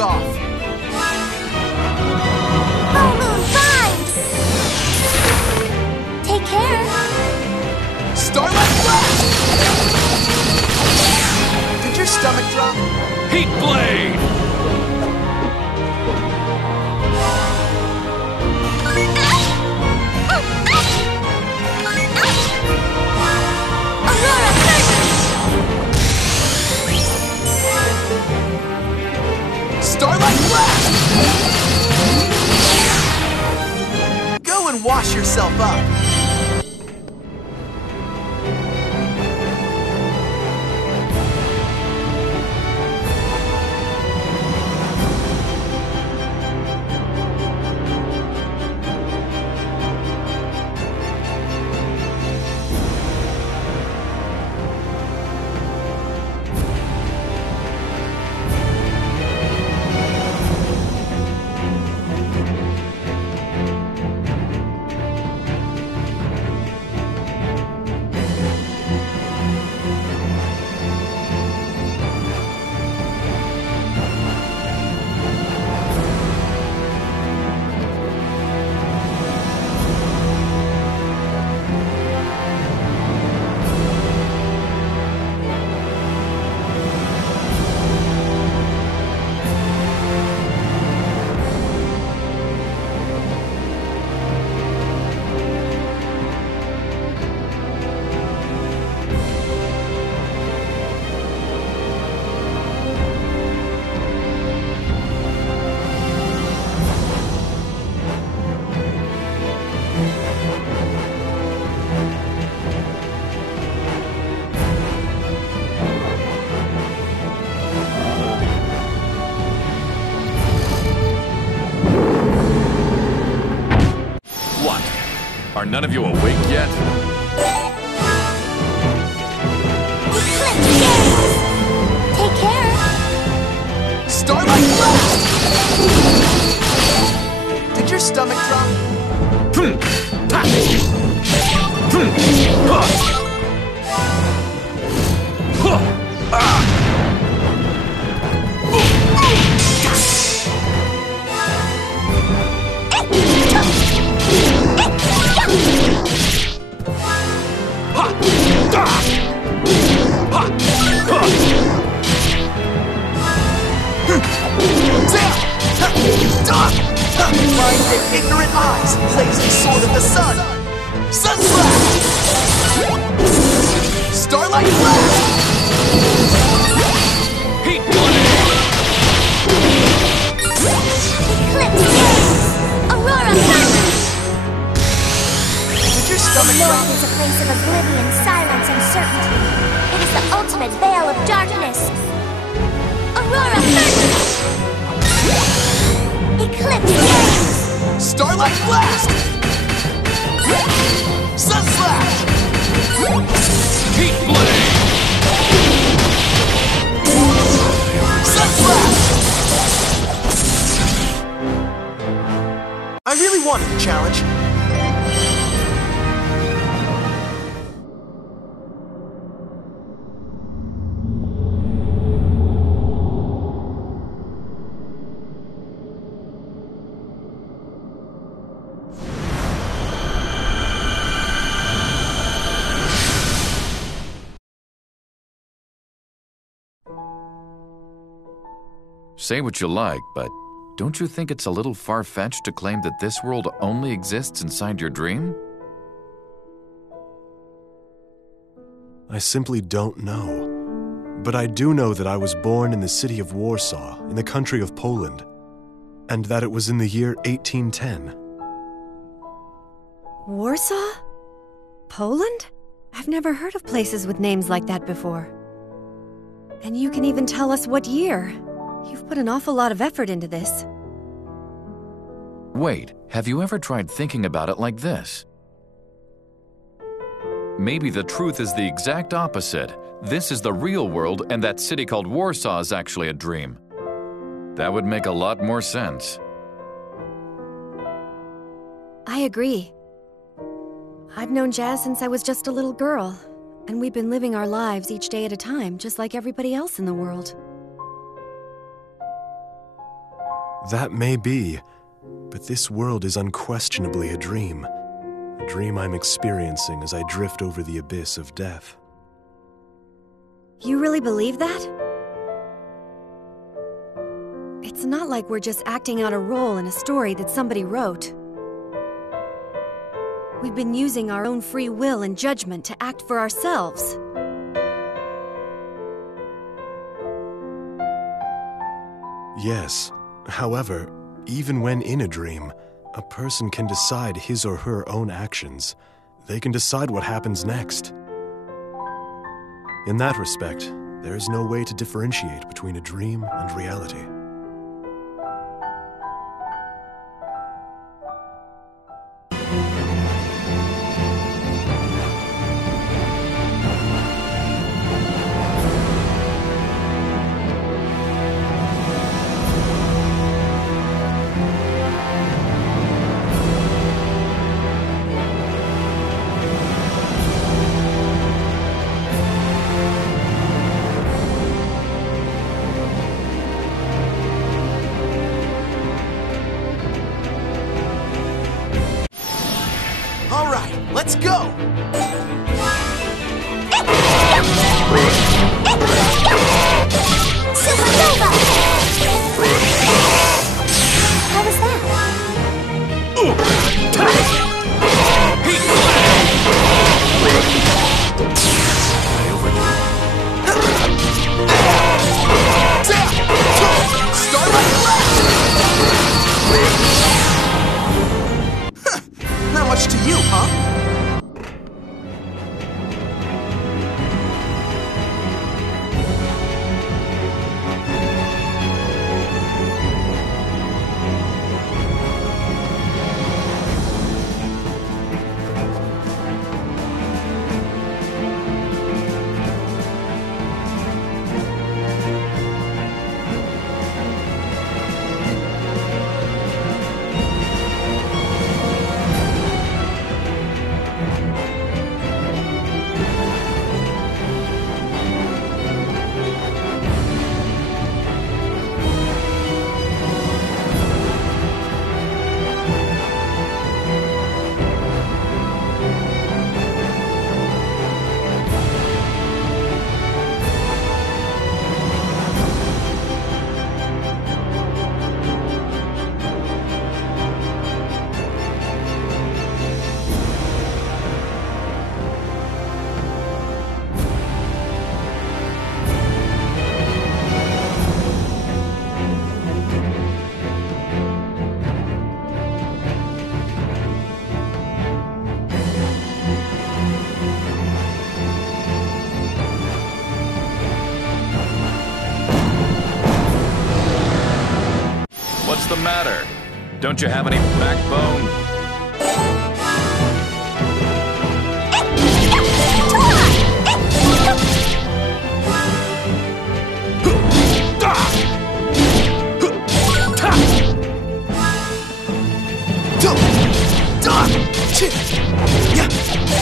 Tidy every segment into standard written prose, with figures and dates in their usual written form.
off! Full moon bind! Take care! Starlight blast! Did your stomach drop? Heat blade! Aurora Furnace! Starlight blast! Go and wash yourself up. Are none of you awake yet? Eclipse gaze! Take care! Starlight blast! Did your stomach drop? Blind their ignorant eyes, blazing sword of the sun! Sun slash! Starlight blast! Heat blade! Eclipse gaze! Aurora Furnace! Did your stomach The drop? Lord is a place of oblivion, silence, and certainty. It is the ultimate veil of darkness. Aurora Furnace! Eclipse gaze! Starlight blast! Sun slash! Heat blade! Sun slash! I really wanted a challenge. Say what you like, but don't you think it's a little far-fetched to claim that this world only exists inside your dream? I simply don't know. But I do know that I was born in the city of Warsaw, in the country of Poland, and that it was in the year 1810. Warsaw? Poland? I've never heard of places with names like that before. And you can even tell us what year. You've put an awful lot of effort into this. Wait, have you ever tried thinking about it like this? Maybe the truth is the exact opposite. This is the real world, and that city called Warsaw is actually a dream. That would make a lot more sense. I agree. I've known Jazz since I was just a little girl, and we've been living our lives each day at a time, just like everybody else in the world. That may be, but this world is unquestionably a dream. A dream I'm experiencing as I drift over the abyss of death. You really believe that? It's not like we're just acting out a role in a story that somebody wrote. We've been using our own free will and judgment to act for ourselves. Yes. However, even when in a dream, a person can decide his or her own actions. They can decide what happens next. In that respect, there is no way to differentiate between a dream and reality. Let's go! Supernova! How was that? Starlight Blast! Not much to you, huh? What's the matter? Don't you have any backbone?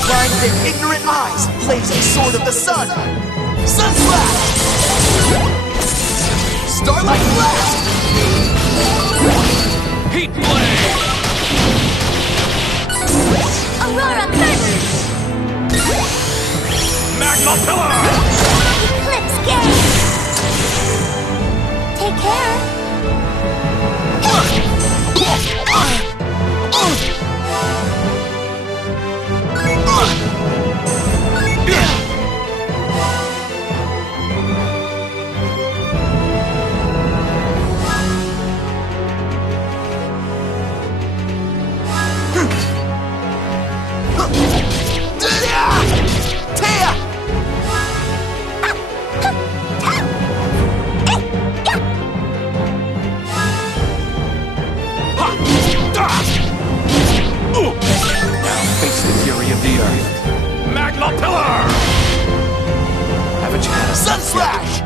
Blinded ignorant eyes, blazing sword of the sun! Sun Slash! Starlight Blast! Heat Blade! Aurora Curtain! Magma Pillar! Eclipse Gate! Take care! Magma Pillar! Haven't you had a Sun Slash?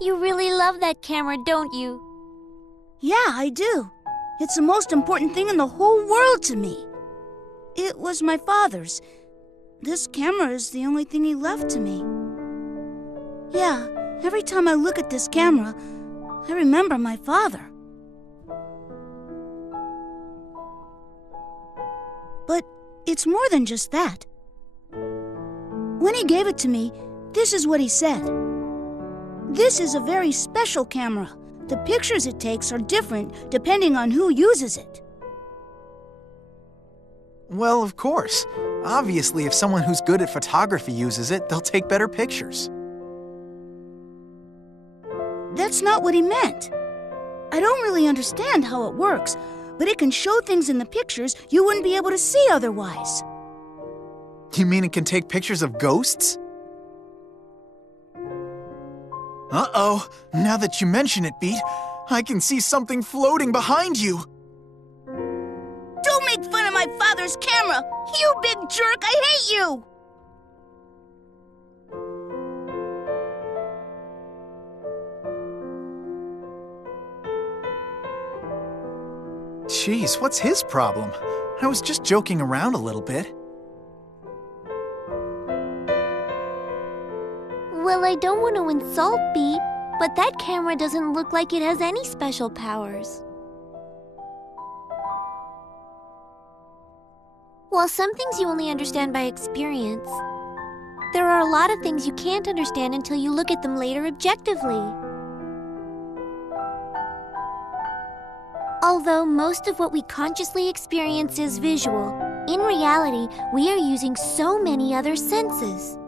You really love that camera, don't you? Yeah, I do. It's the most important thing in the whole world to me. It was my father's. This camera is the only thing he left to me. Yeah, every time I look at this camera, I remember my father. But it's more than just that. When he gave it to me, this is what he said. This is a very special camera. The pictures it takes are different depending on who uses it. Well, of course. Obviously, if someone who's good at photography uses it, they'll take better pictures. That's not what he meant. I don't really understand how it works, but it can show things in the pictures you wouldn't be able to see otherwise. You mean it can take pictures of ghosts? Uh-oh. Now that you mention it, Beat, I can see something floating behind you. Don't make fun of my father's camera! You big jerk! I hate you! Jeez, what's his problem? I was just joking around a little bit. Well, I don't want to insult Beat, but that camera doesn't look like it has any special powers. While some things you only understand by experience, there are a lot of things you can't understand until you look at them later objectively. Although most of what we consciously experience is visual, in reality, we are using so many other senses.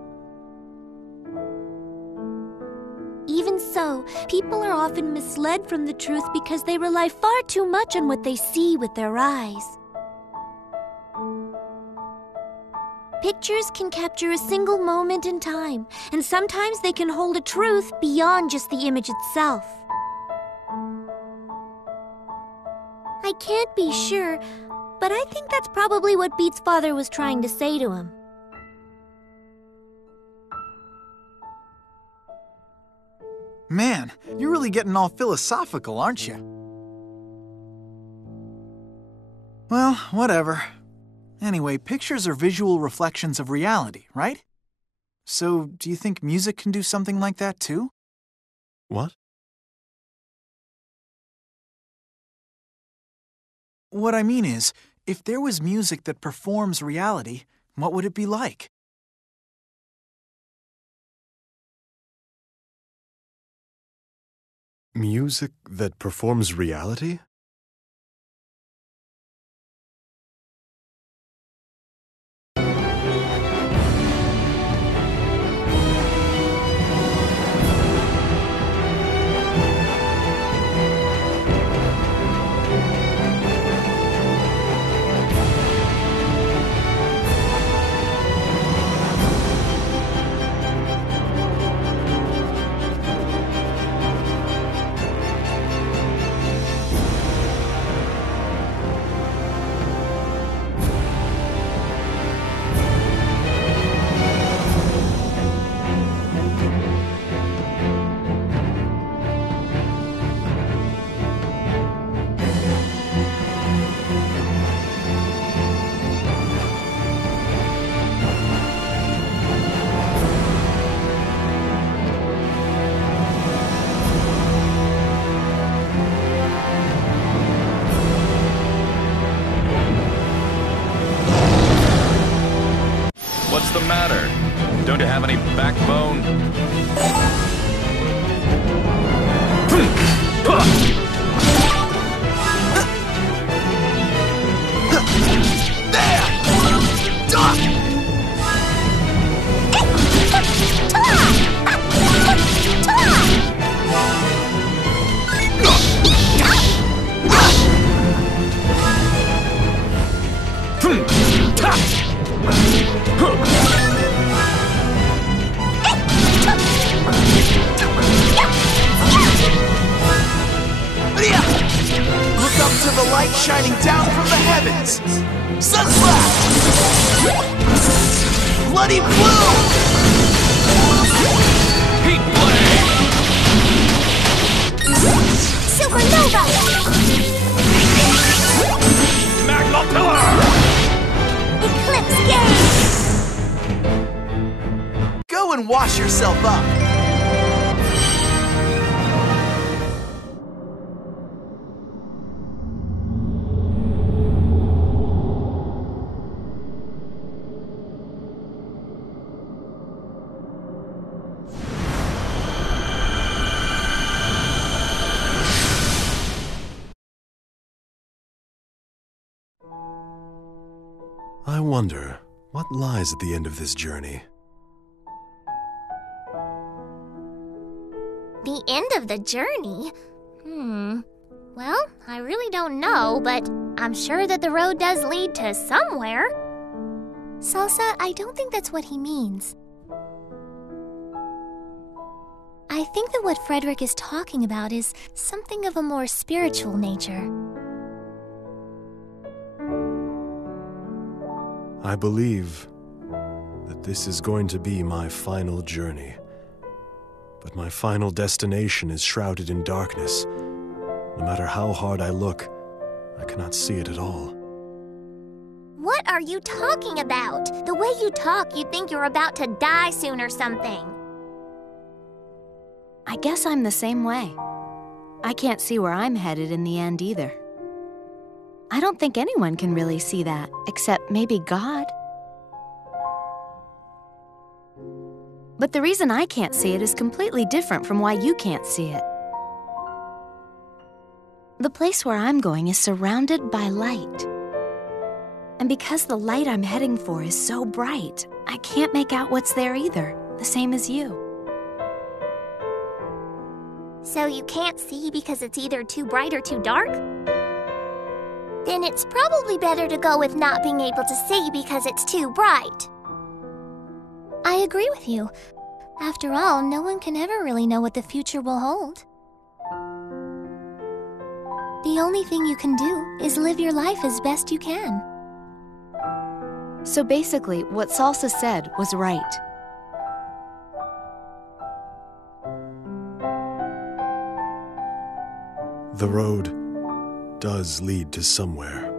Even so, people are often misled from the truth because they rely far too much on what they see with their eyes. Pictures can capture a single moment in time, and sometimes they can hold a truth beyond just the image itself. I can't be sure, but I think that's probably what Beat's father was trying to say to him. Man, you're really getting all philosophical, aren't you? Well, whatever. Anyway, pictures are visual reflections of reality, right? So, do you think music can do something like that too? What? What I mean is, if there was music that performs reality, what would it be like? Music that performs reality? What's the matter? Don't you have any backbone? Look up to the light shining down from the heavens! Sunslap! Bloody blue! Heat blade! Supernova! Magma Pillar! Eclipse Gauge! Go and wash yourself up. I wonder, what lies at the end of this journey? The end of the journey? Well, I really don't know, but I'm sure that the road does lead to somewhere. Salsa, I don't think that's what he means. I think that what Frederick is talking about is something of a more spiritual nature. I believe that this is going to be my final journey. But my final destination is shrouded in darkness. No matter how hard I look, I cannot see it at all. What are you talking about? The way you talk, you think you're about to die soon or something. I guess I'm the same way. I can't see where I'm headed in the end either. I don't think anyone can really see that, except maybe God. But the reason I can't see it is completely different from why you can't see it. The place where I'm going is surrounded by light. And because the light I'm heading for is so bright, I can't make out what's there either, the same as you. So you can't see because it's either too bright or too dark? Then it's probably better to go with not being able to see because it's too bright. I agree with you. After all, no one can ever really know what the future will hold. The only thing you can do is live your life as best you can. So basically, what Salsa said was right. The road does lead to somewhere.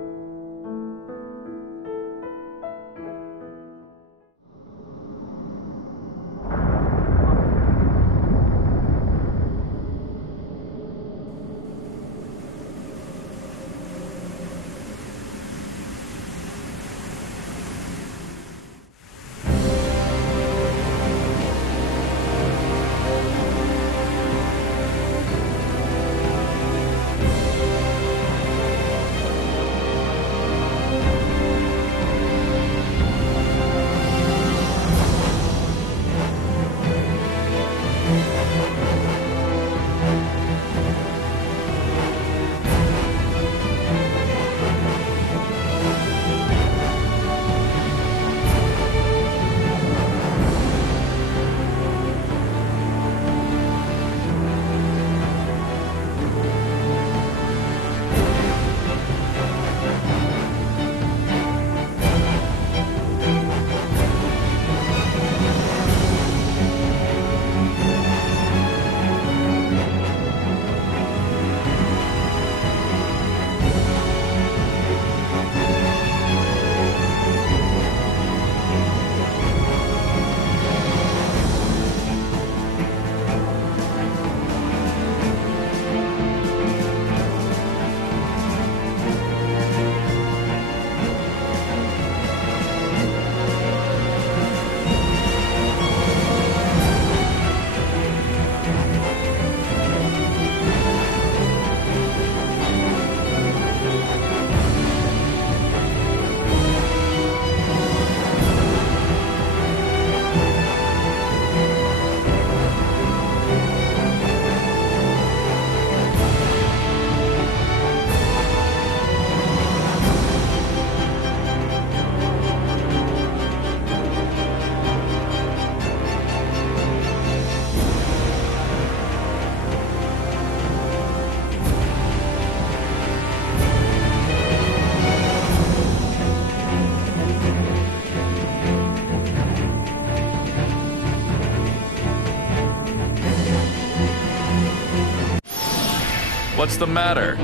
What's the matter?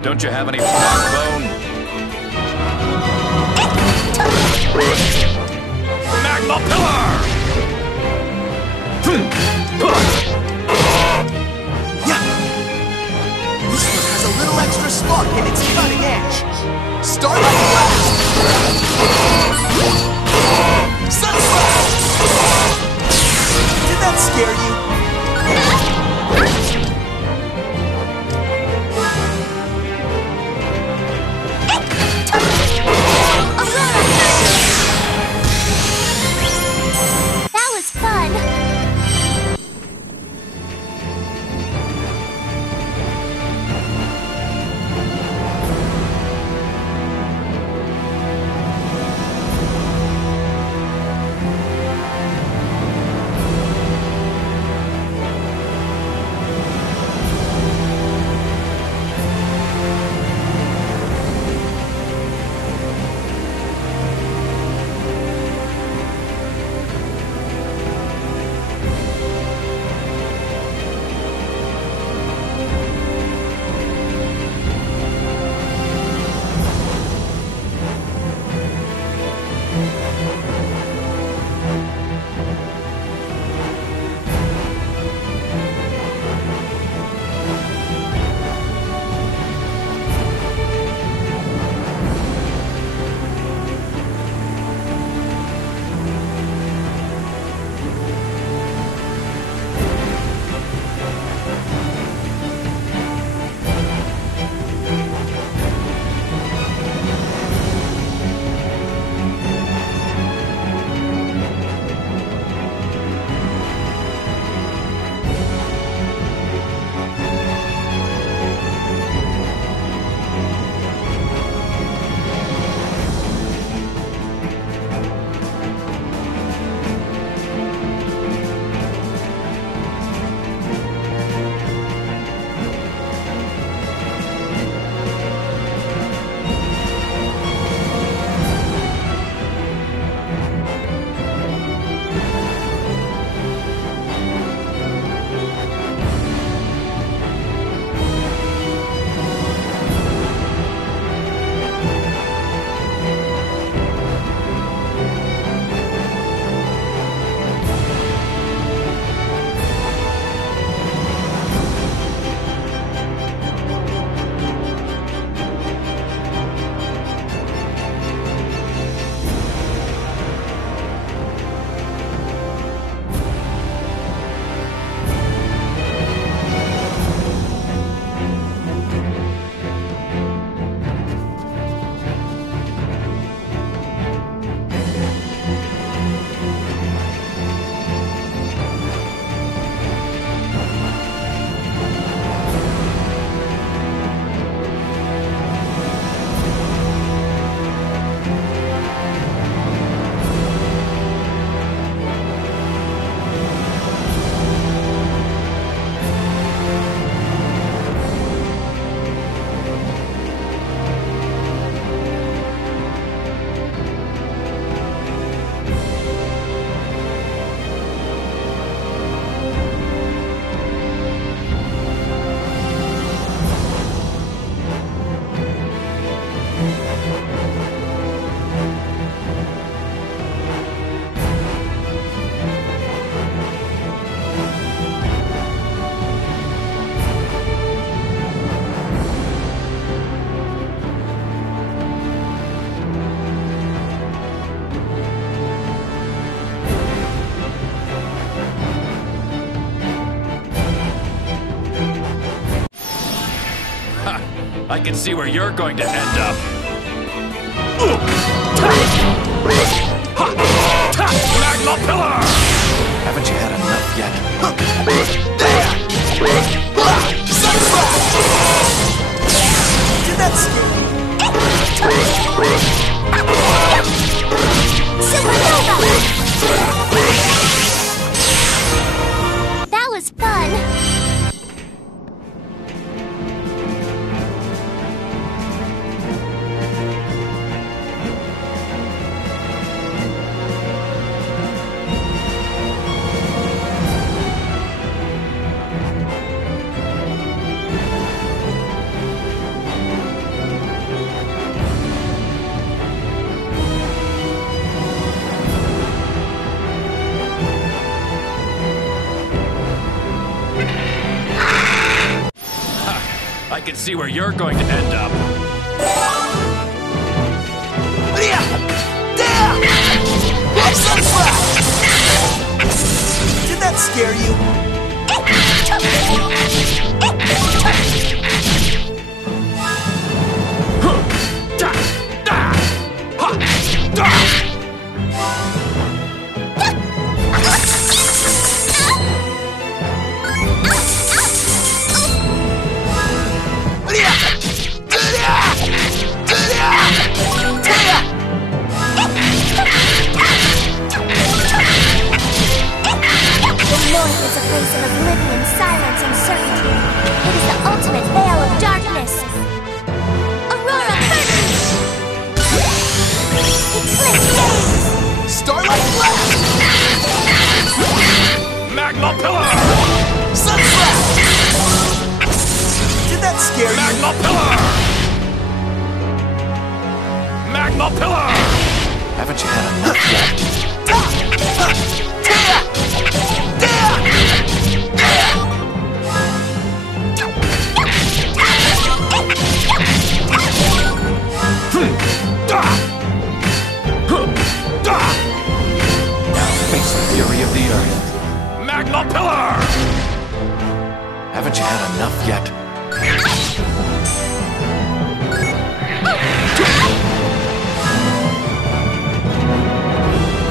Don't you have any backbone? Magma Pillar! This one has a little extra spark and it's cutting edge. Start with blast! Sunflower! Did that scare you? That was fun. I can see where you're going to end up. Magma Pillar! Haven't you had enough yet? Did that scare you? Supernova! That was fun. can see where you're going to end up. Did that scare you? Is a place of oblivion, silence, and certainty. It is the ultimate veil of darkness. Aurora Curtain! Eclipse Gaze! Starlight Blast! Magma Pillar! Sunslap! Did that scare you? Magma Pillar! Magma Pillar! Haven't you had enough yet? Now face the fury of the earth. Magma Pillar! Haven't you had enough yet?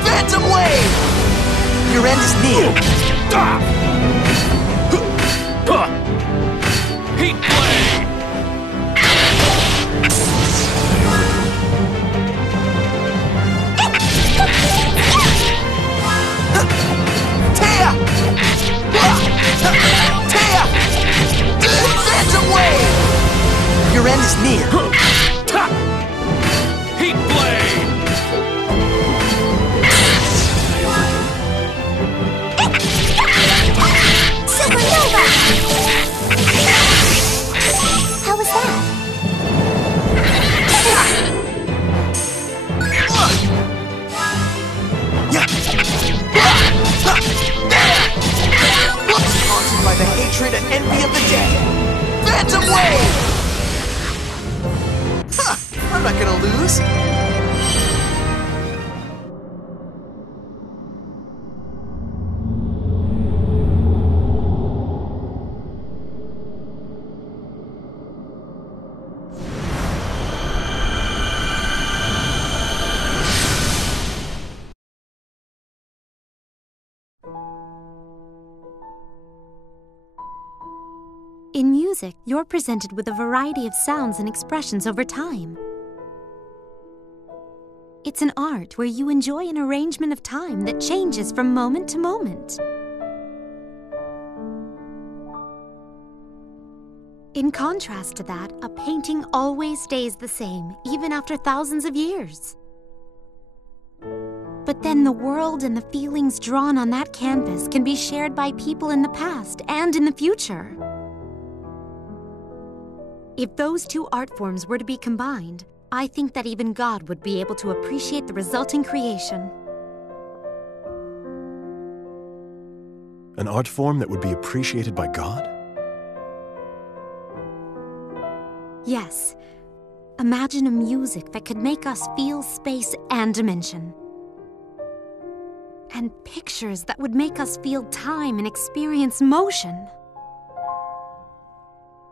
Phantom Wave! Your end is near. Heat Blade! Phantom Wave! Your end is near. Heat Blade! Supernova! How was that? Haunted by the hatred and envy of the dead. Phantom Wave! Huh, I'm not gonna lose. In music, you're presented with a variety of sounds and expressions over time. It's an art where you enjoy an arrangement of time that changes from moment to moment. In contrast to that, a painting always stays the same, even after thousands of years. But then the world and the feelings drawn on that canvas can be shared by people in the past and in the future. If those two art forms were to be combined, I think that even God would be able to appreciate the resulting creation. An art form that would be appreciated by God? Yes. Imagine a music that could make us feel space and dimension. And pictures that would make us feel time and experience motion.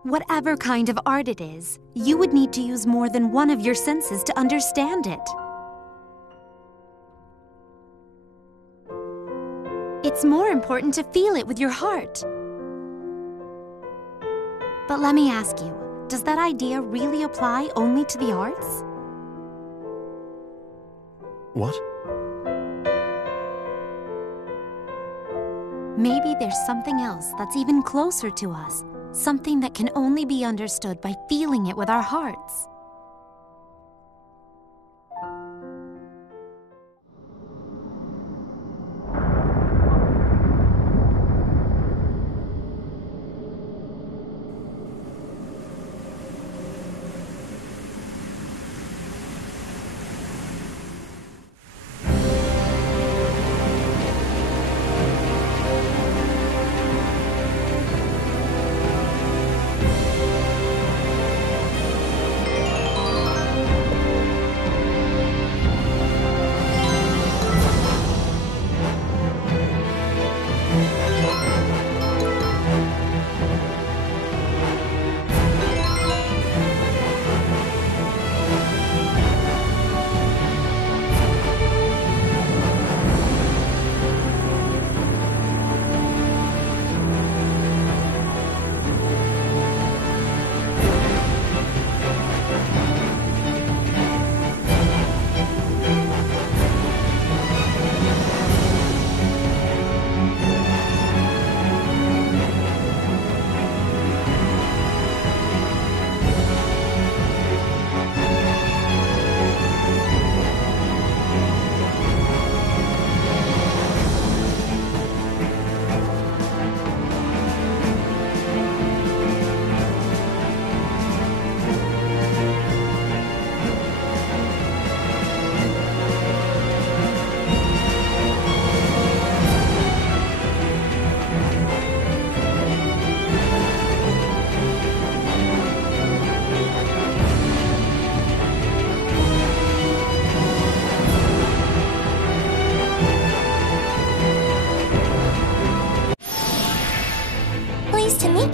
Whatever kind of art it is, you would need to use more than one of your senses to understand it. It's more important to feel it with your heart. But let me ask you, does that idea really apply only to the arts? What? Maybe there's something else that's even closer to us. Something that can only be understood by feeling it with our hearts.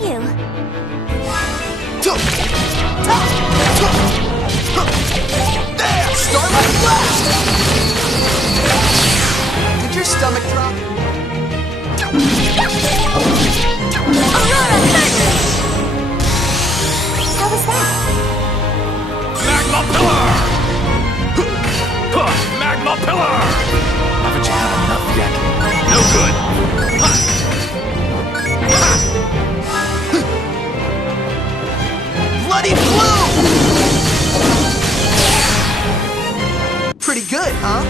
you. There! Starlight Blast! Did your stomach drop? Aurora Curtain! How was that? Magma Pillar! Magma Pillar! Haven't you had enough yet? No good! Bloody Blue! Pretty good, huh?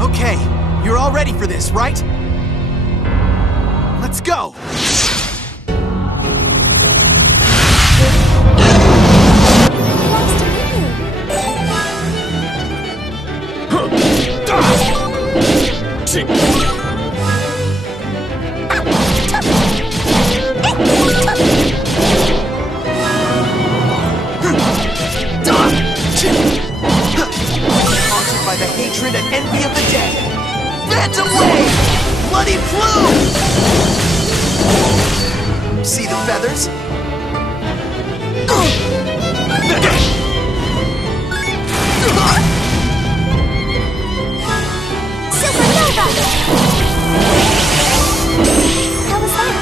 Okay, you're all ready for this, right? Let's go! Nice to meet you. Haunted by the hatred and envy of the dead. Phantom Wave! Bloody Plume! See the feathers? Supernova! How was that?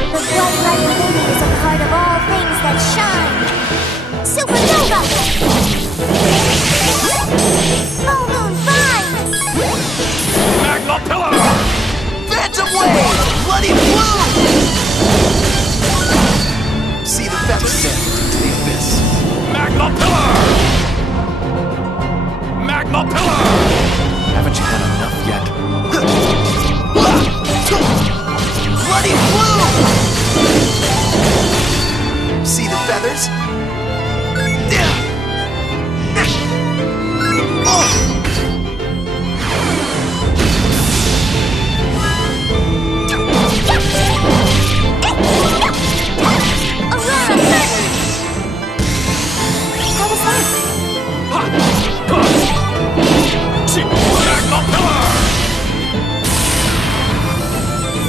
The bright light within me is a part of all things that shine. Supernova! Bloody plume! See the feathers? Descend into the abyss. Magma pillar! Magma pillar! Haven't you had enough yet? Bloody plume! See the feathers?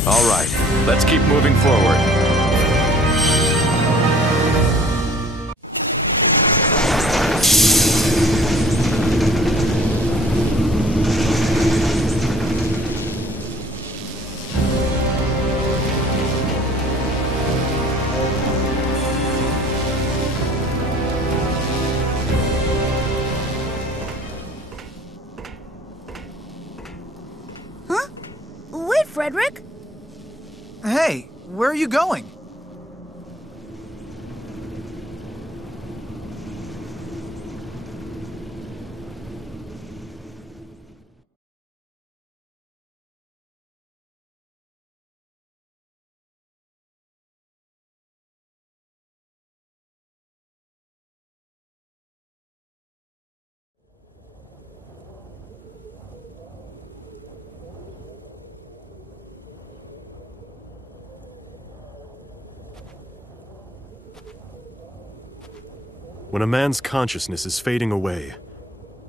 All right, let's keep moving forward. Huh? Wait, Frederick. Hey, where are you going? When a man's consciousness is fading away,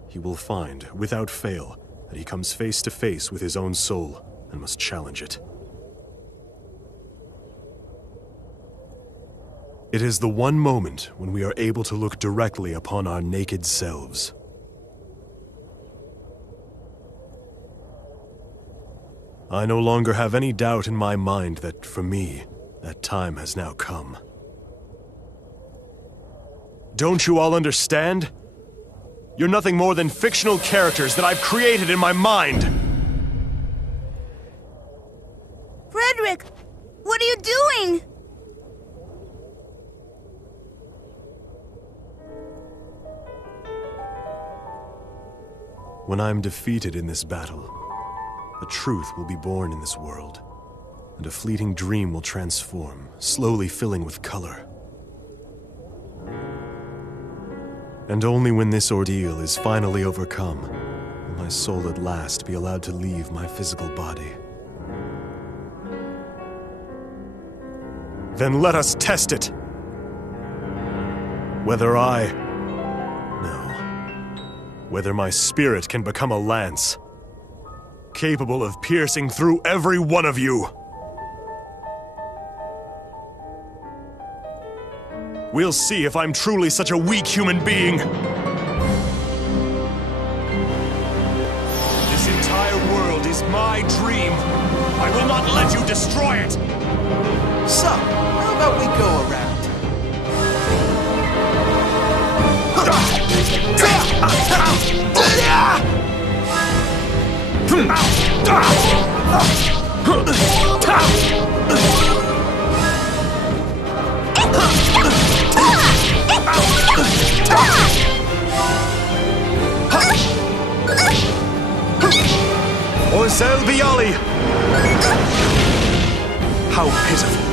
he will find, without fail, that he comes face to face with his own soul and must challenge it. It is the one moment when we are able to look directly upon our naked selves. I no longer have any doubt in my mind that, for me, that time has now come. Don't you all understand? You're nothing more than fictional characters that I've created in my mind! Frederick, what are you doing? When I'm defeated in this battle, a truth will be born in this world, and a fleeting dream will transform, slowly filling with color. And only when this ordeal is finally overcome will my soul at last be allowed to leave my physical body. Then let us test it! Whether whether my spirit can become a lance, capable of piercing through every one of you. We'll see if I'm truly such a weak human being. This entire world is my dream. I will not let you destroy it. So, how about we go around? Orzel Biali! How pitiful.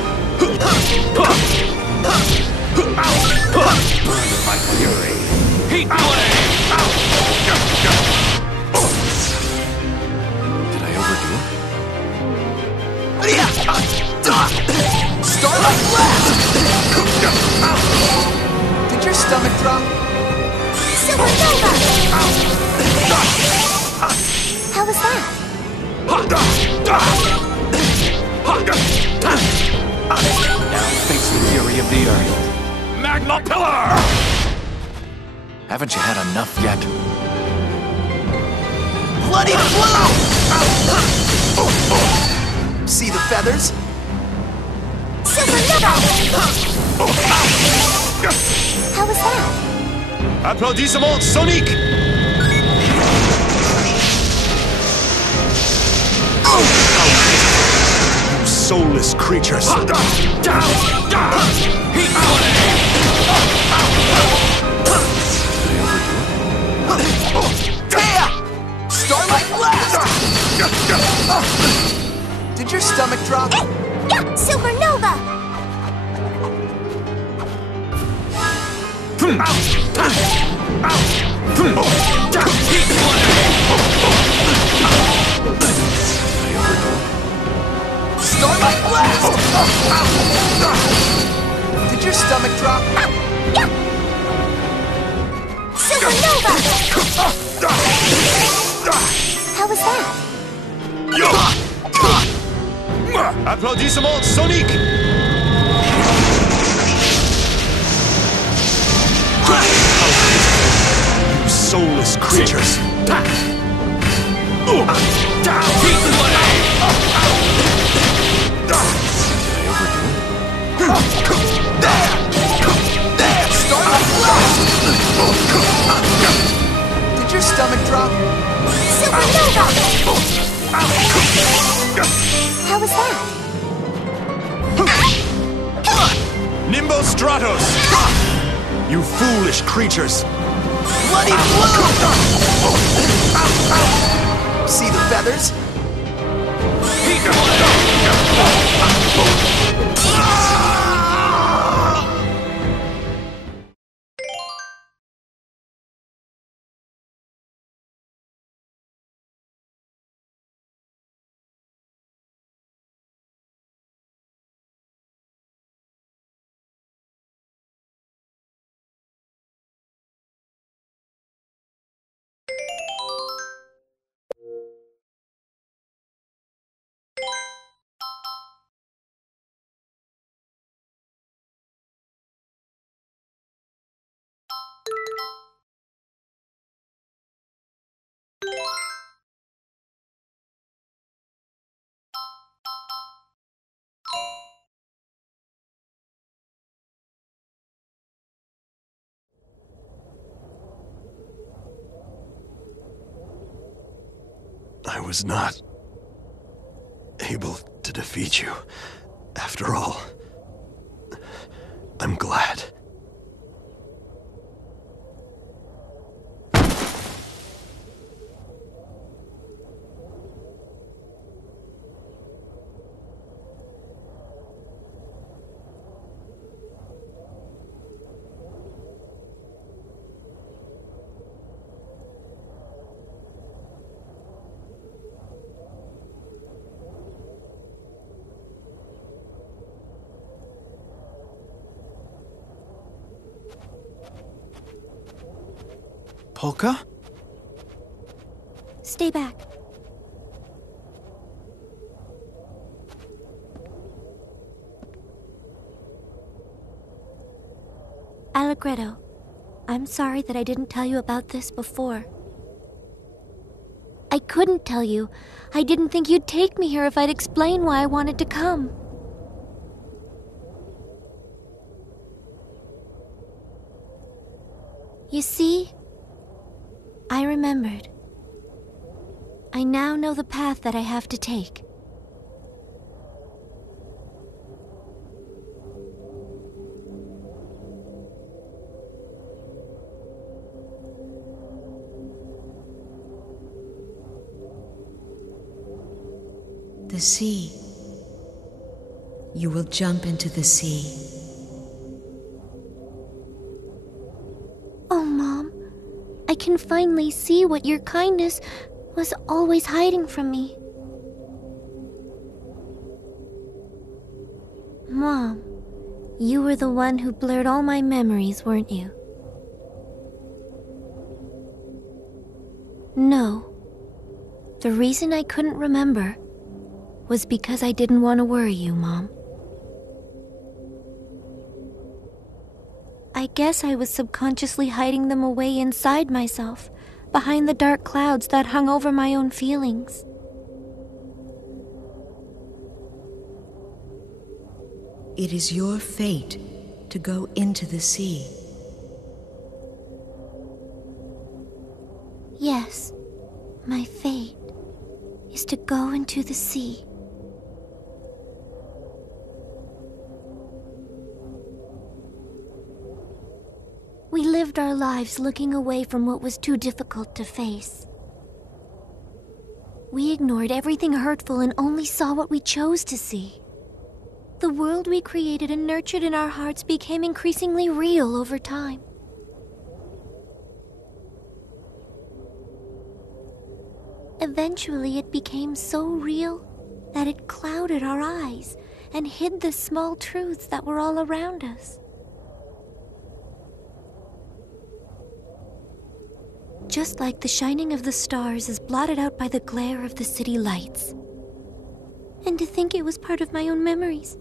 Burn my fury. Heat blade! Did I overdo it? Starlight Blast! Did your stomach drop? Supernova! How was that? Now face the fury of the earth. Magma pillar! Haven't you had enough yet? Bloody plume! See the feathers? Supernova! How was that? Applaudissements soniques! You soulless creatures! Starlight Blast! Did your stomach drop? Yeah, Supernova! Starlight Blast! Did your stomach drop? Yeah! Supernova! How was that? Applaudissements Sonic! You soulless creatures! Did your stomach drop? Supernova! How was that? Nimbo Stratos! You foolish creatures! Bloody Blue! See the feathers? I was not able to defeat you. After all, I'm glad. Polka? Stay back. Allegretto, I'm sorry that I didn't tell you about this before. I couldn't tell you. I didn't think you'd take me here if I'd explain why I wanted to come. You see, I remembered. I now know the path that I have to take. The sea. You will jump into the sea. Oh, Mom. I can finally see what your kindness was always hiding from me. Mom, you were the one who blurred all my memories, weren't you? No. The reason I couldn't remember was because I didn't want to worry you, Mom. I guess I was subconsciously hiding them away inside myself, behind the dark clouds that hung over my own feelings. It is your fate to go into the sea. Yes, my fate is to go into the sea. lived our lives looking away from what was too difficult to face. We ignored everything hurtful and only saw what we chose to see. The world we created and nurtured in our hearts became increasingly real over time. Eventually, it became so real that it clouded our eyes and hid the small truths that were all around us. Just like the shining of the stars is blotted out by the glare of the city lights. And to think it was part of my own memories.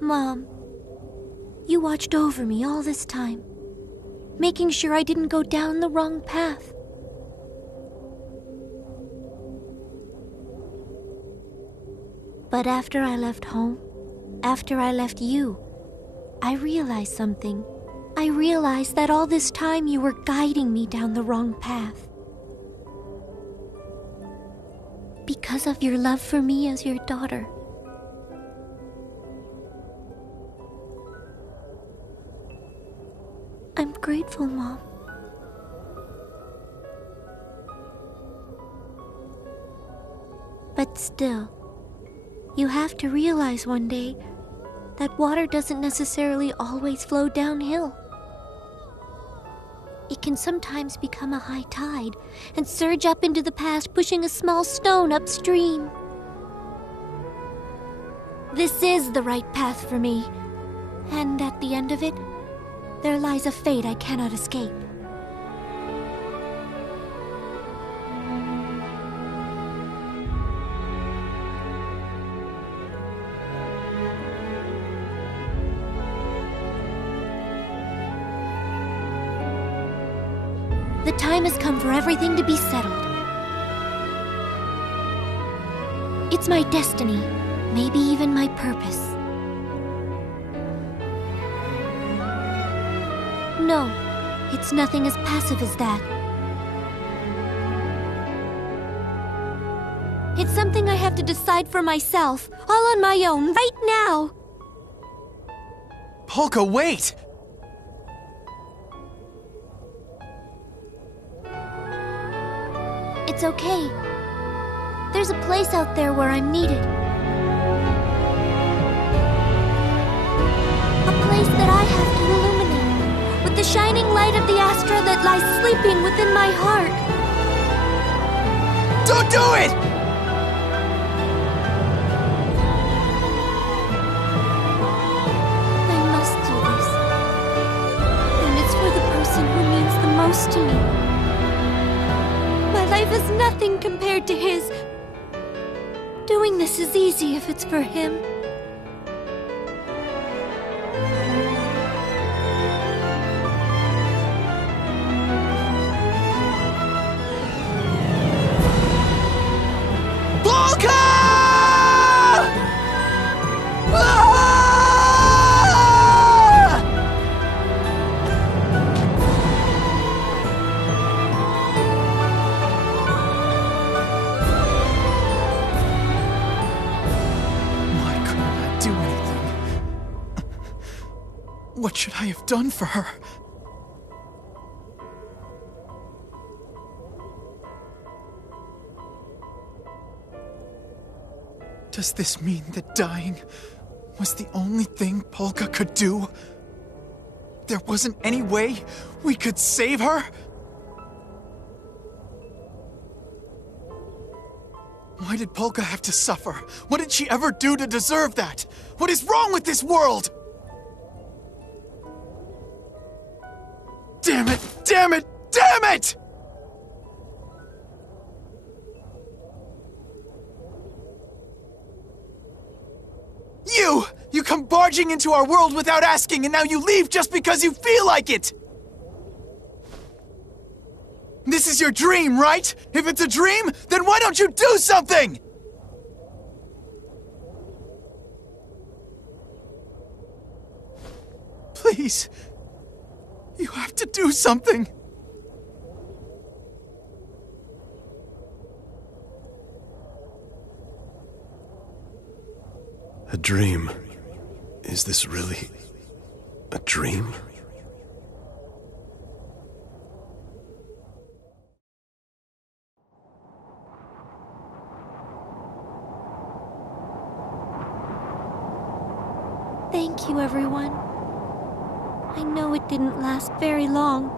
Mom, you watched over me all this time, making sure I didn't go down the wrong path. But after I left home, after I left you, I realized something. I realized that all this time you were guiding me down the wrong path. Because of your love for me as your daughter. I'm grateful, Mom. But still, you have to realize one day that water doesn't necessarily always flow downhill. It can sometimes become a high tide and surge up into the past, pushing a small stone upstream. This is the right path for me, and at the end of it, there lies a fate I cannot escape. The time has come for everything to be settled. It's my destiny, maybe even my purpose. No, it's nothing as passive as that. It's something I have to decide for myself, all on my own, right now. Polka, wait! It's okay. There's a place out there where I'm needed. A place that I have to illuminate, with the shining light of the Astra that lies sleeping within my heart. Don't do it! I must do this. And it's for the person who means the most to me. My life is nothing compared to his. Doing this is easy if it's for him. What should I have done for her? Does this mean that dying was the only thing Polka could do? There wasn't any way we could save her? Why did Polka have to suffer? What did she ever do to deserve that? What is wrong with this world? Damn it! Damn it! Damn it! You come barging into our world without asking, and now you leave just because you feel like it! This is your dream, right? If it's a dream, then why don't you do something? Please. You have to do something. A dream. Is this really a dream? Thank you, everyone. I know it didn't last very long,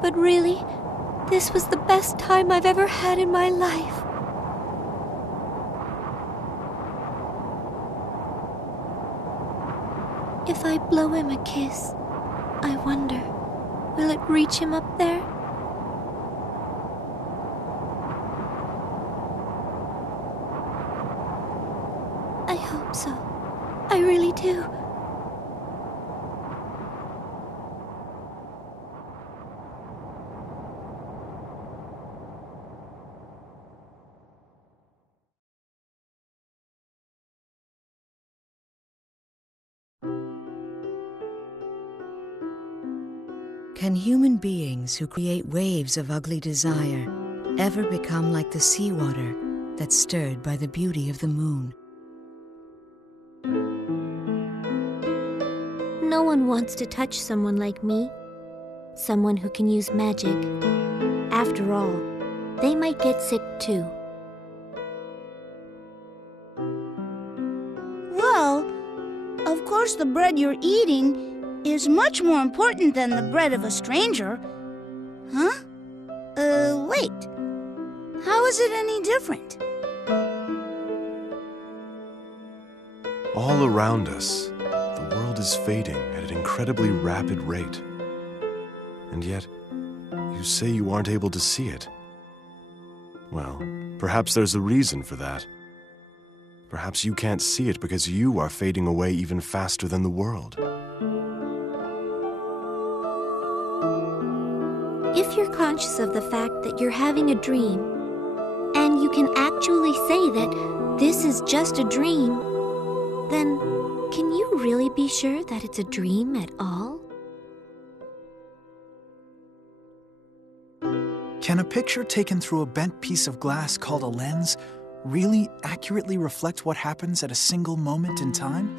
but really, this was the best time I've ever had in my life. If I blow him a kiss, I wonder, will it reach him up there? I hope so. I really do. Can human beings who create waves of ugly desire ever become like the seawater that's stirred by the beauty of the moon? No one wants to touch someone like me. Someone who can use magic. After all, they might get sick too. Well, of course the bread you're eating is much more important than the bread of a stranger. Huh? Wait. How is it any different? All around us, the world is fading at an incredibly rapid rate. And yet, you say you aren't able to see it. Well, perhaps there's a reason for that. Perhaps you can't see it because you are fading away even faster than the world. If you're conscious of the fact that you're having a dream, and you can actually say that this is just a dream, then can you really be sure that it's a dream at all? Can a picture taken through a bent piece of glass called a lens really accurately reflect what happens at a single moment in time?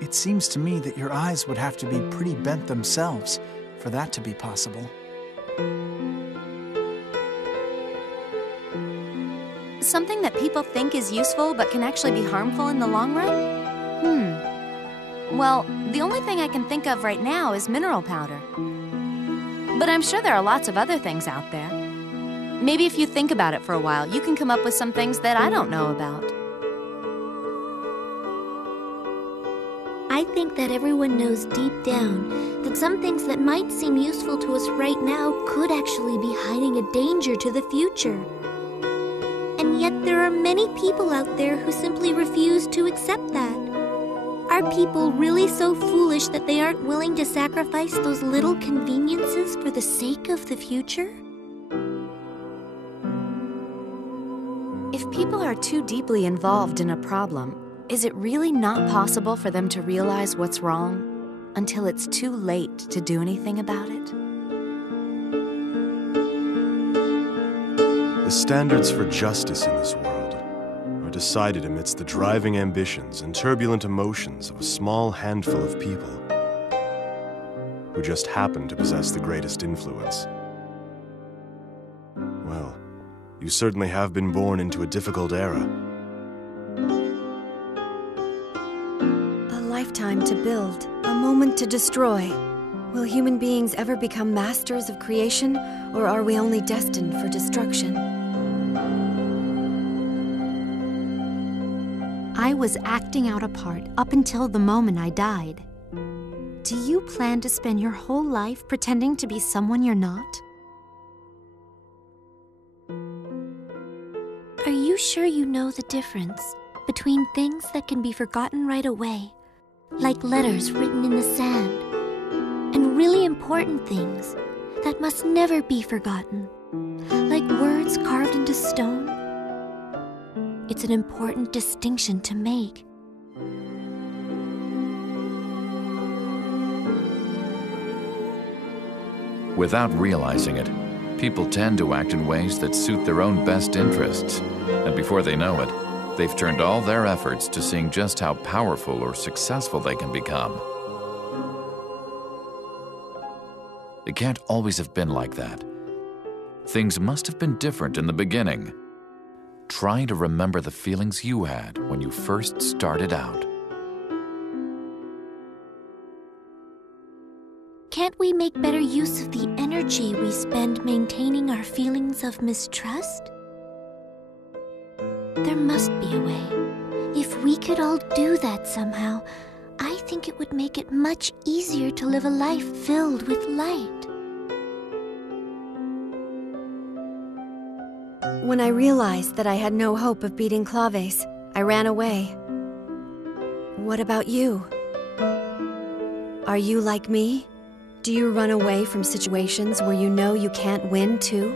It seems to me that your eyes would have to be pretty bent themselves for that to be possible. Something that people think is useful but can actually be harmful in the long run? Well, the only thing I can think of right now is mineral powder. But I'm sure there are lots of other things out there. Maybe if you think about it for a while, you can come up with some things that I don't know about. I think that everyone knows deep down that some things that might seem useful to us right now could actually be hiding a danger to the future. And yet there are many people out there who simply refuse to accept that. Are people really so foolish that they aren't willing to sacrifice those little conveniences for the sake of the future? If people are too deeply involved in a problem, is it really not possible for them to realize what's wrong until it's too late to do anything about it? The standards for justice in this world are decided amidst the driving ambitions and turbulent emotions of a small handful of people who just happen to possess the greatest influence. Well, you certainly have been born into a difficult era. A lifetime to build, a moment to destroy. Will human beings ever become masters of creation, or are we only destined for destruction? I was acting out a part up until the moment I died. Do you plan to spend your whole life pretending to be someone you're not? Are you sure you know the difference between things that can be forgotten right away, like letters written in the sand, and really important things that must never be forgotten, like words carved into stone? It's an important distinction to make. Without realizing it, people tend to act in ways that suit their own best interests, and before they know it, They've turned all their efforts to seeing just how powerful or successful they can become. It can't always have been like that. Things must have been different in the beginning. Try to remember the feelings you had when you first started out. Can't we make better use of the energy we spend maintaining our feelings of mistrust? There must be a way. If we could all do that somehow, I think it would make it much easier to live a life filled with light. When I realized that I had no hope of beating Claves, I ran away. What about you? Are you like me? Do you run away from situations where you know you can't win too?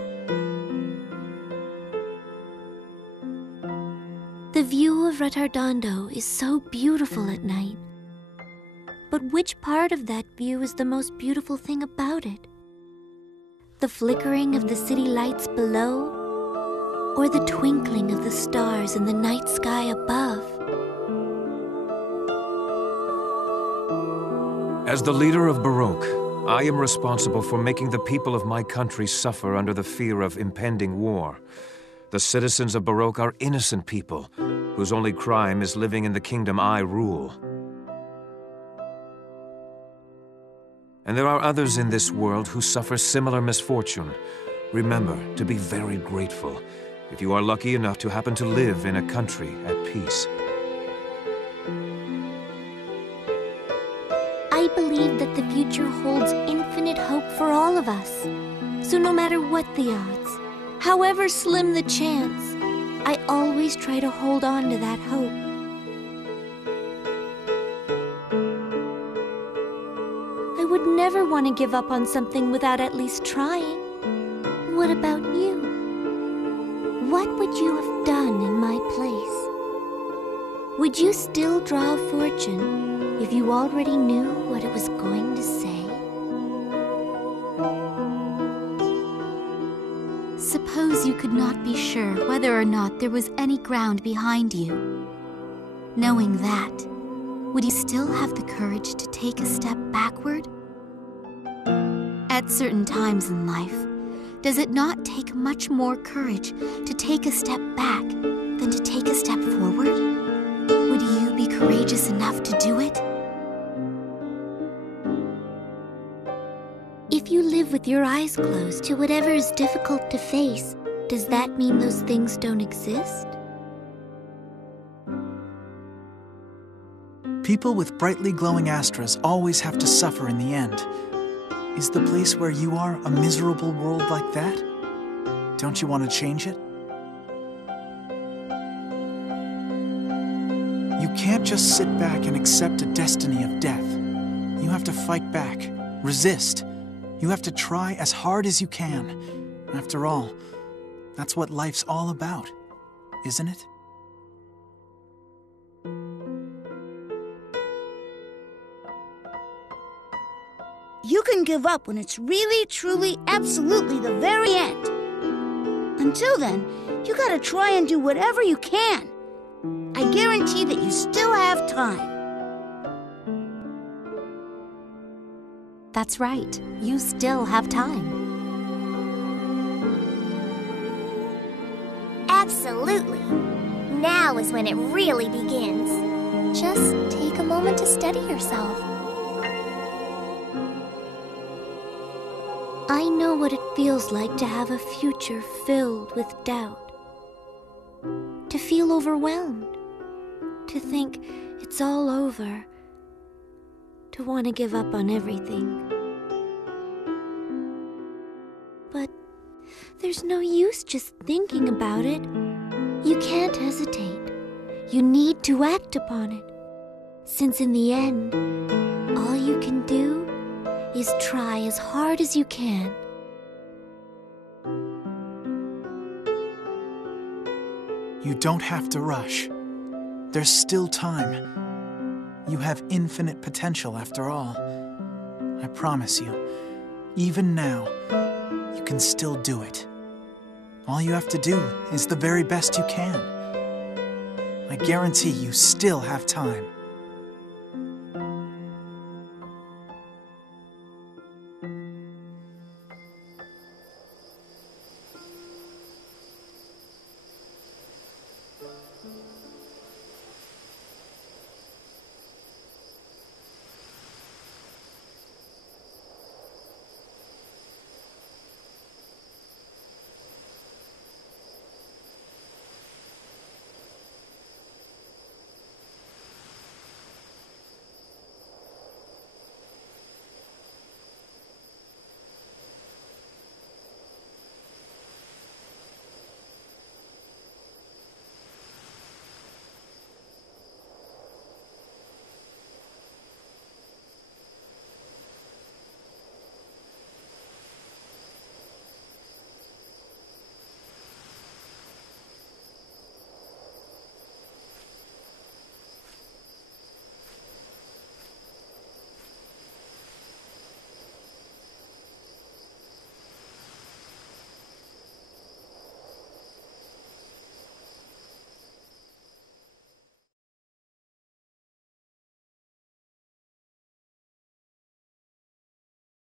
The view of Retardando is so beautiful at night. But which part of that view is the most beautiful thing about it? The flickering of the city lights below? Or the twinkling of the stars in the night sky above? As the leader of Baroque, I am responsible for making the people of my country suffer under the fear of impending war. The citizens of Baroque are innocent people, whose only crime is living in the kingdom I rule. And there are others in this world who suffer similar misfortune. Remember to be very grateful if you are lucky enough to happen to live in a country at peace. I believe that the future holds infinite hope for all of us. So no matter what the odds, however slim the chance, I always try to hold on to that hope. I would never want to give up on something without at least trying. What about you? What would you have done in my place? Would you still draw a fortune if you already knew what it was going to say? Suppose you could not be sure whether or not there was any ground behind you. Knowing that, would you still have the courage to take a step backward? At certain times in life, does it not take much more courage to take a step back than to take a step forward? Would you be courageous enough to do it? If you live with your eyes closed to whatever is difficult to face, does that mean those things don't exist? People with brightly glowing astras always have to suffer in the end. Is the place where you are a miserable world like that? Don't you want to change it? You can't just sit back and accept a destiny of death. You have to fight back, resist. You have to try as hard as you can. After all, that's what life's all about, isn't it? You can give up when it's really, truly, absolutely the very end. Until then, you gotta try and do whatever you can. I guarantee that you still have time. That's right. You still have time. Absolutely. Now is when it really begins. Just take a moment to steady yourself. I know what it feels like to have a future filled with doubt. To feel overwhelmed. To think it's all over. To want to give up on everything. But there's no use just thinking about it. You can't hesitate. You need to act upon it. Since in the end, all you can do is try as hard as you can. You don't have to rush. There's still time. You have infinite potential after all. I promise you, even now, you can still do it. All you have to do is the very best you can. guarantee you still have time.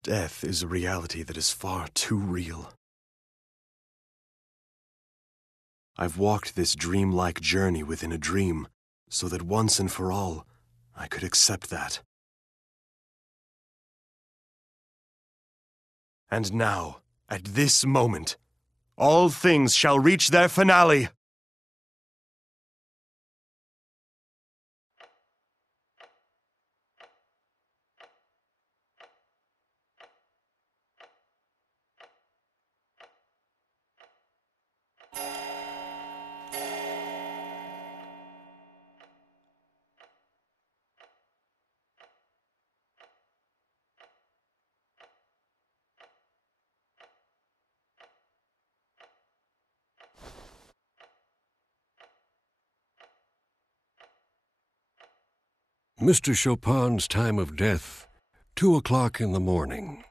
Death is a reality that is far too real. I've walked this dreamlike journey within a dream, so that once and for all, I could accept that. And now, at this moment, all things shall reach their finale! Mr. Chopin's time of death, 2 o'clock in the morning.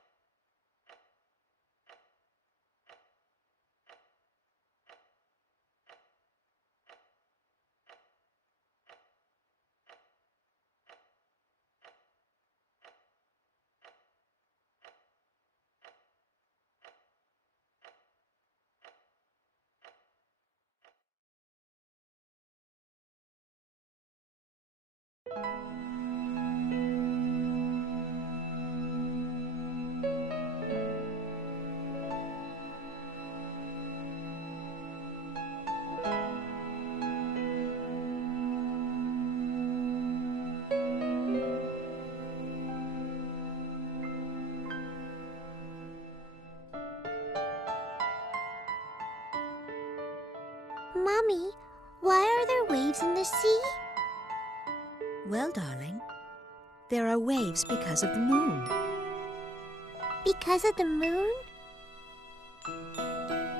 Mommy, why are there waves in the sea? Well, darling, there are waves because of the moon. Because of the moon?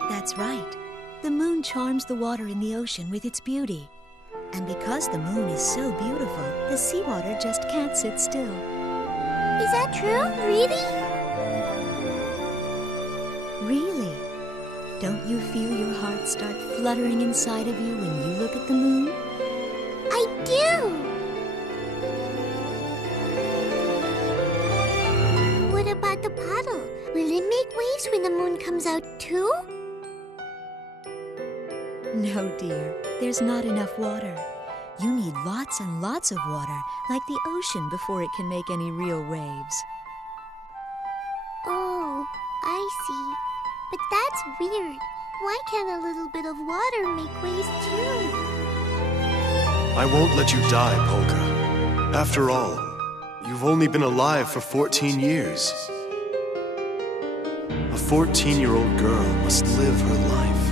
That's right. The moon charms the water in the ocean with its beauty. And because the moon is so beautiful, the seawater just can't sit still. Is that true? Really? Really? Don't you feel your heart start fluttering inside of you when you look at the moon? I do! What about the puddle? Will it make waves when the moon comes out too? No, dear. There's not enough water. You need lots and lots of water, like the ocean, before it can make any real waves. Oh, I see. But that's weird. Why can't a little bit of water make waves too? I won't let you die, Polka. After all, you've only been alive for 14 years. A 14-year-old girl must live her life.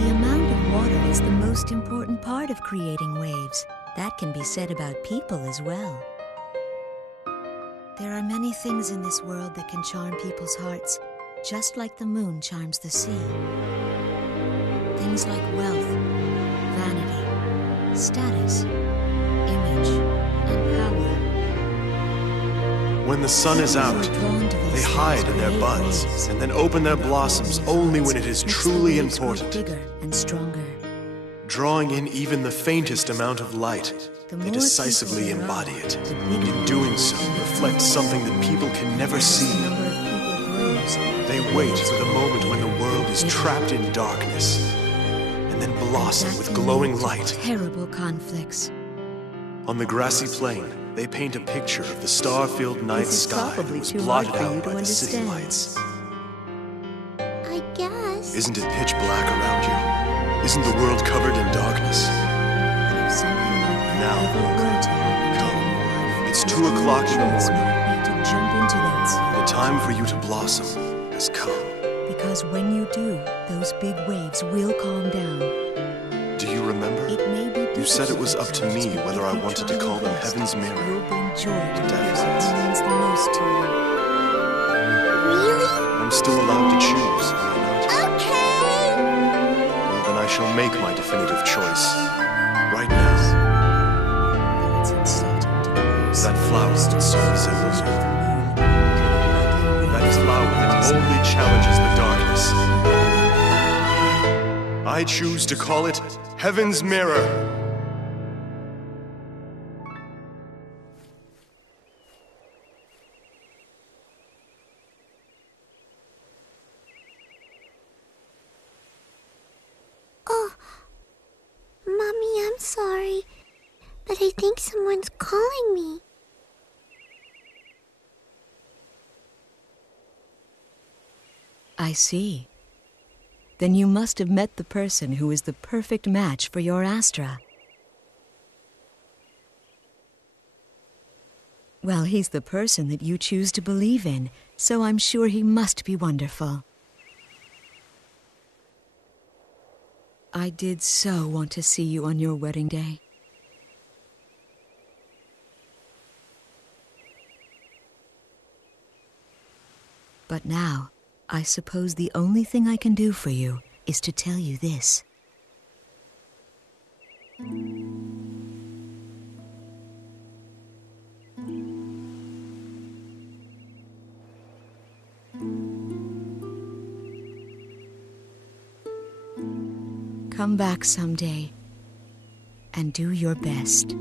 The amount of water is the most important part of creating waves. That can be said about people as well. There are many things in this world that can charm people's hearts, just like the moon charms the sea. Things like wealth, vanity, status, image, and power. When the sun is out, they hide in their buds and then open their blossoms only when it is truly important. Bigger and stronger. drawing in even the faintest amount of light. They decisively embody it, and in doing so, reflect something that people can never see. They wait for the moment when the world is trapped in darkness, and then blossom with glowing light. Terrible conflicts. On the grassy plain, they paint a picture of the star-filled night sky that was blotted out by the city lights. I guess. Isn't it pitch black around you? Isn't the world covered in darkness? Now, come. It's 2 o'clock in the morning. The time for you to blossom has come. Because when you do, those big waves will calm down. Do you remember? You said it was up to me whether I wanted to call them Heaven's Mirror. Really? I'm still allowed to choose, am I not? Okay! Well, then I shall make my definitive choice. Right now. That flower that so resembles you. That flower that boldly challenges the darkness. I choose to call it Heaven's Mirror. Oh, Mommy, I'm sorry, but I think someone's calling me. I see. Then you must have met the person who is the perfect match for your Astra. Well, he's the person that you choose to believe in, so I'm sure he must be wonderful. I did so want to see you on your wedding day. But now, I suppose the only thing I can do for you is to tell you this. Come back someday and do your best.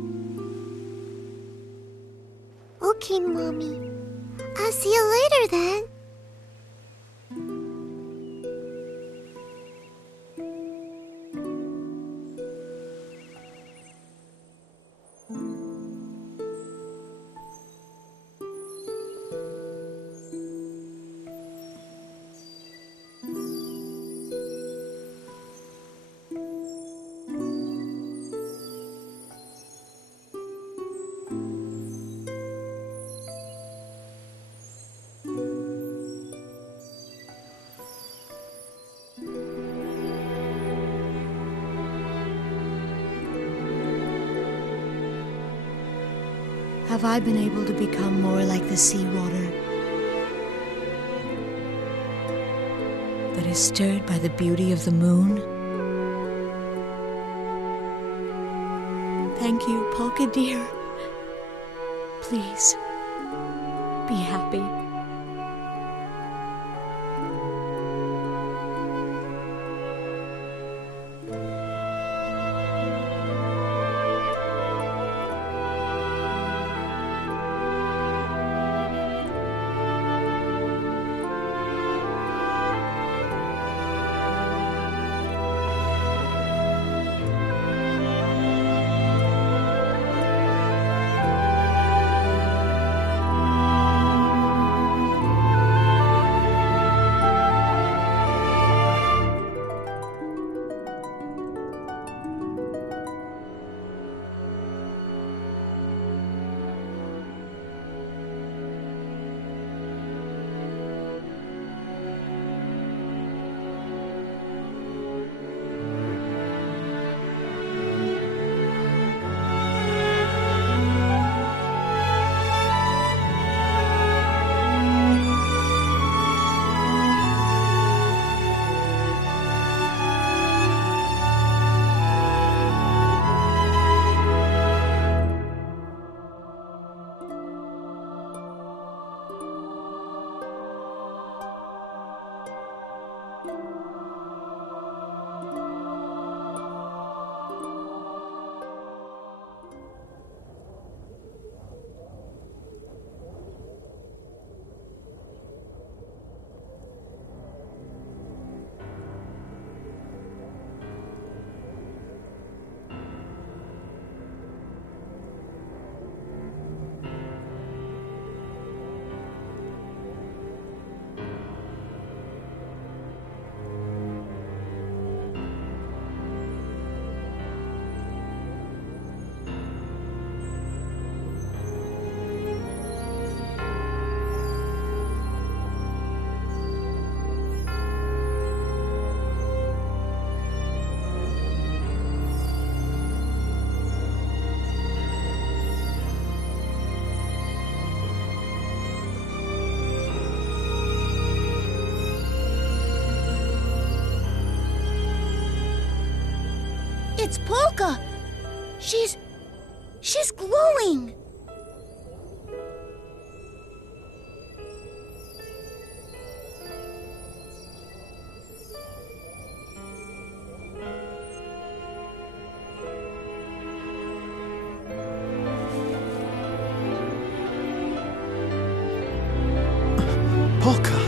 Okay, Mommy. I'll see you later then. Have I been able to become more like the seawater that is stirred by the beauty of the moon? Thank you, Polka dear. Please, be happy. It's Polka! She's glowing! Polka!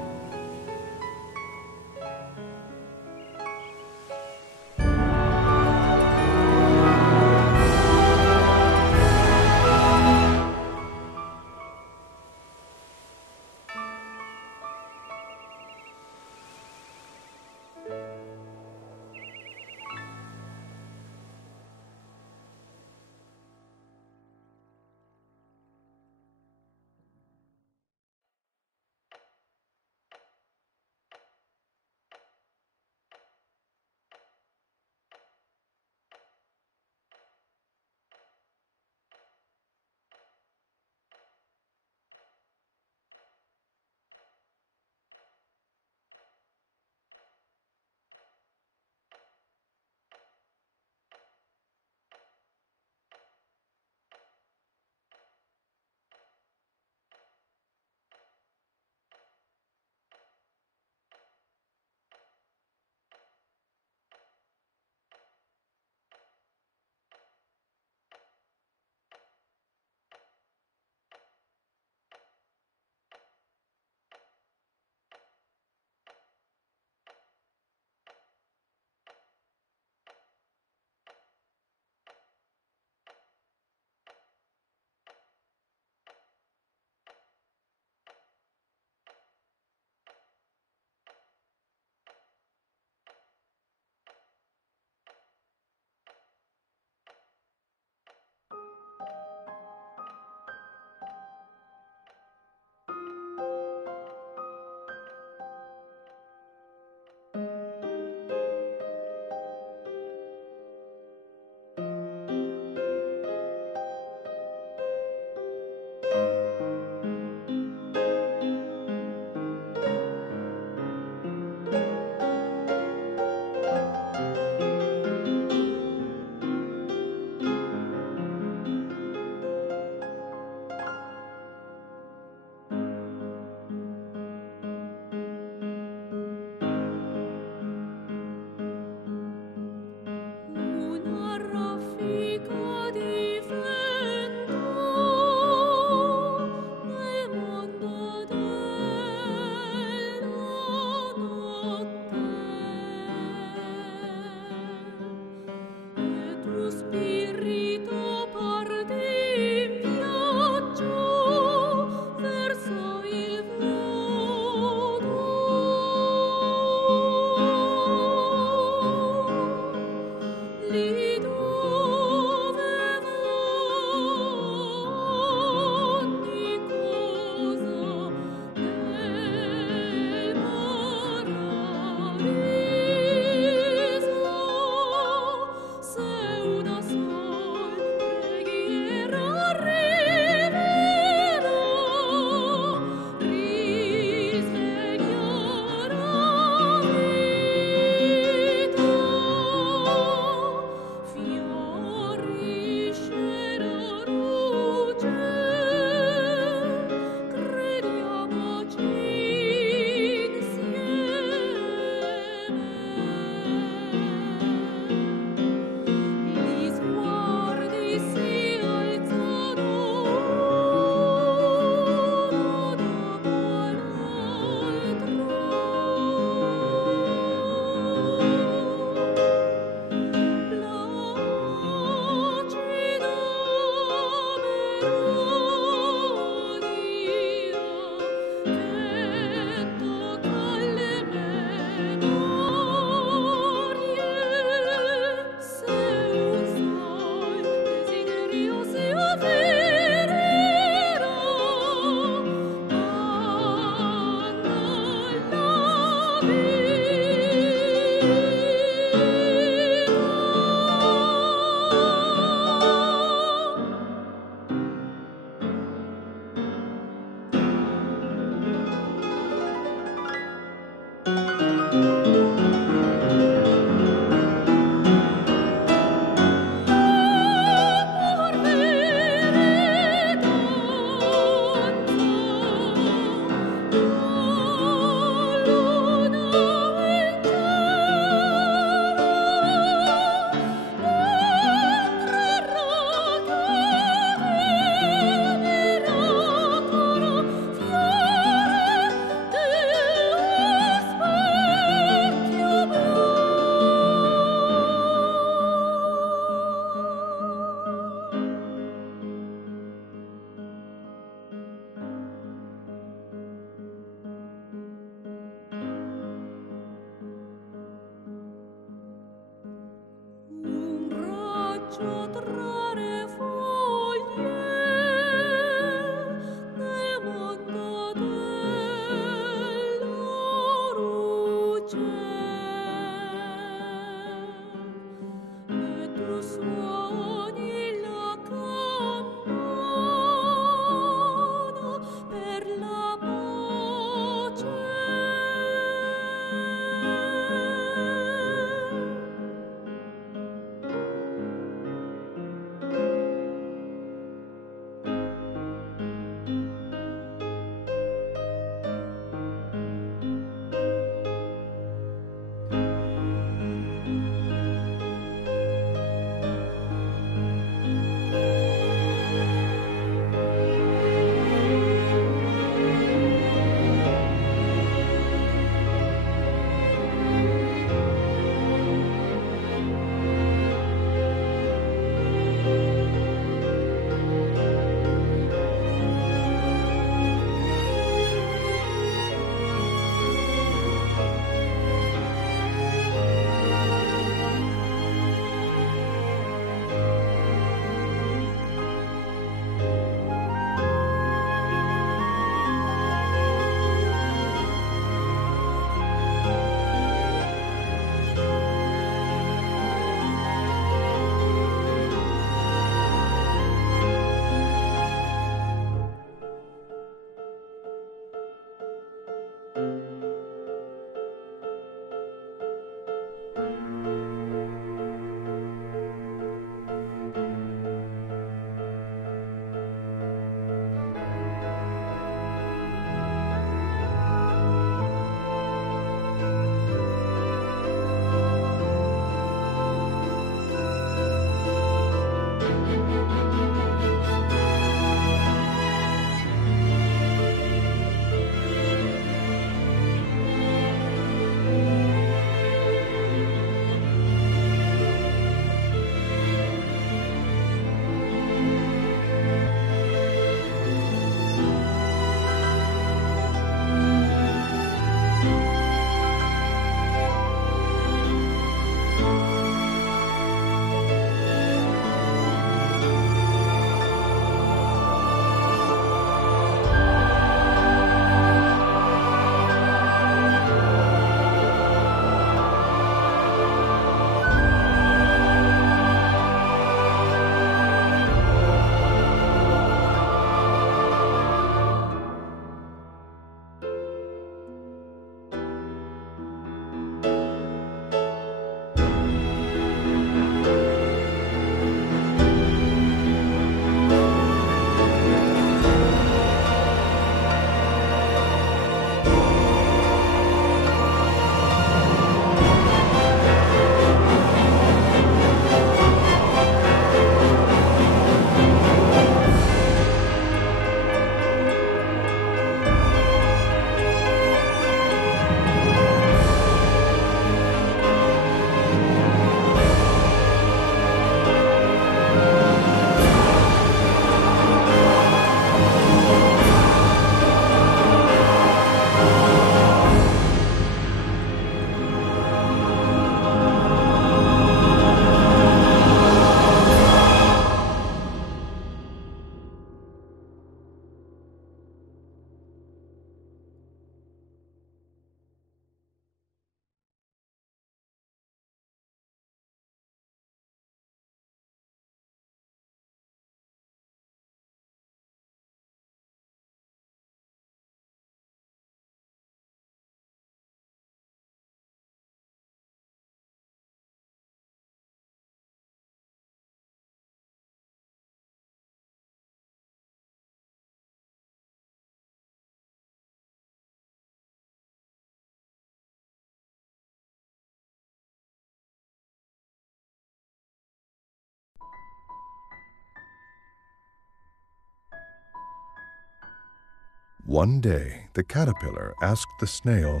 One day, the caterpillar asked the snail,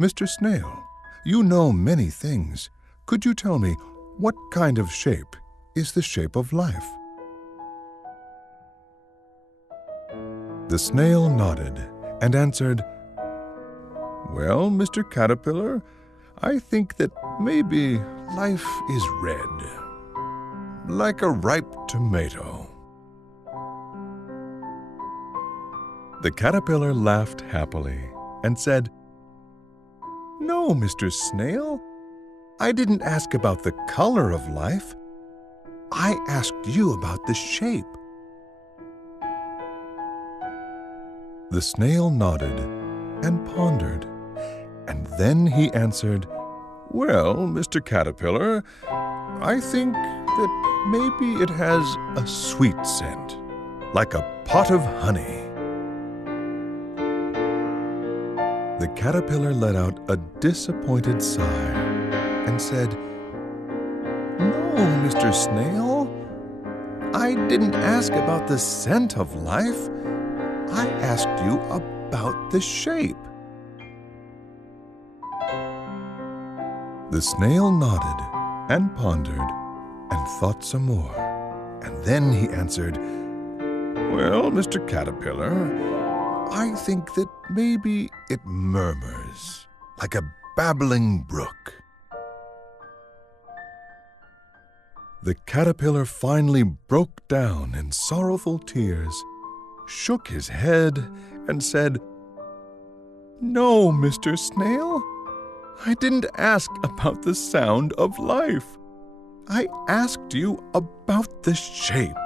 "Mr. Snail, you know many things. Could you tell me what kind of shape is the shape of life?" The snail nodded and answered, "Well, Mr. Caterpillar, I think that maybe life is red, like a ripe tomato." The caterpillar laughed happily and said, "No, Mr. Snail, I didn't ask about the color of life. I asked you about the shape." The snail nodded and pondered, and then he answered, "Well, Mr. Caterpillar, I think that maybe it has a sweet scent, like a pot of honey." The caterpillar let out a disappointed sigh and said, "No, Mr. Snail, I didn't ask about the scent of life. I asked you about the shape." The snail nodded and pondered and thought some more, and then he answered, "Well, Mr. Caterpillar, I think that maybe it murmurs like a babbling brook." The caterpillar finally broke down in sorrowful tears, shook his head, and said, "No, Mr. Snail, I didn't ask about the sound of life. I asked you about the shape."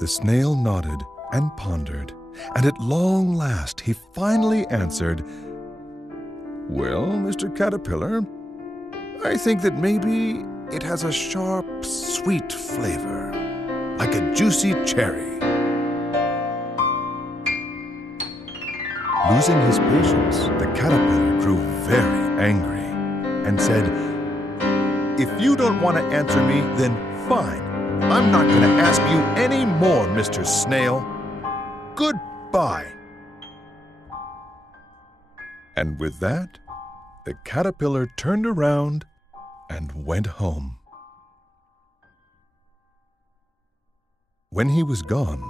The snail nodded and pondered, and at long last he finally answered, "Well, Mr. Caterpillar, I think that maybe it has a sharp, sweet flavor, like a juicy cherry." Losing his patience, the caterpillar grew very angry and said, "If you don't want to answer me, then fine. I'm not going to ask you any more, Mr. Snail. Goodbye." And with that, the caterpillar turned around and went home. When he was gone,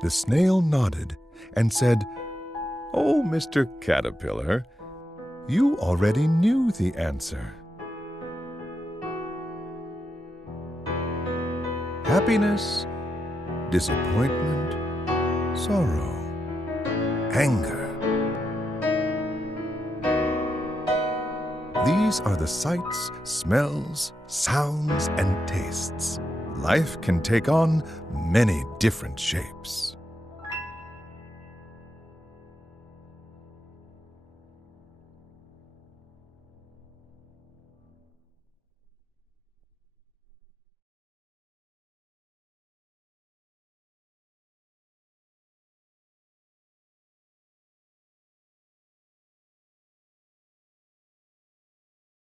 the snail nodded and said, "Oh, Mr. Caterpillar, you already knew the answer. Happiness, disappointment, sorrow, anger. These are the sights, smells, sounds, and tastes. Life can take on many different shapes.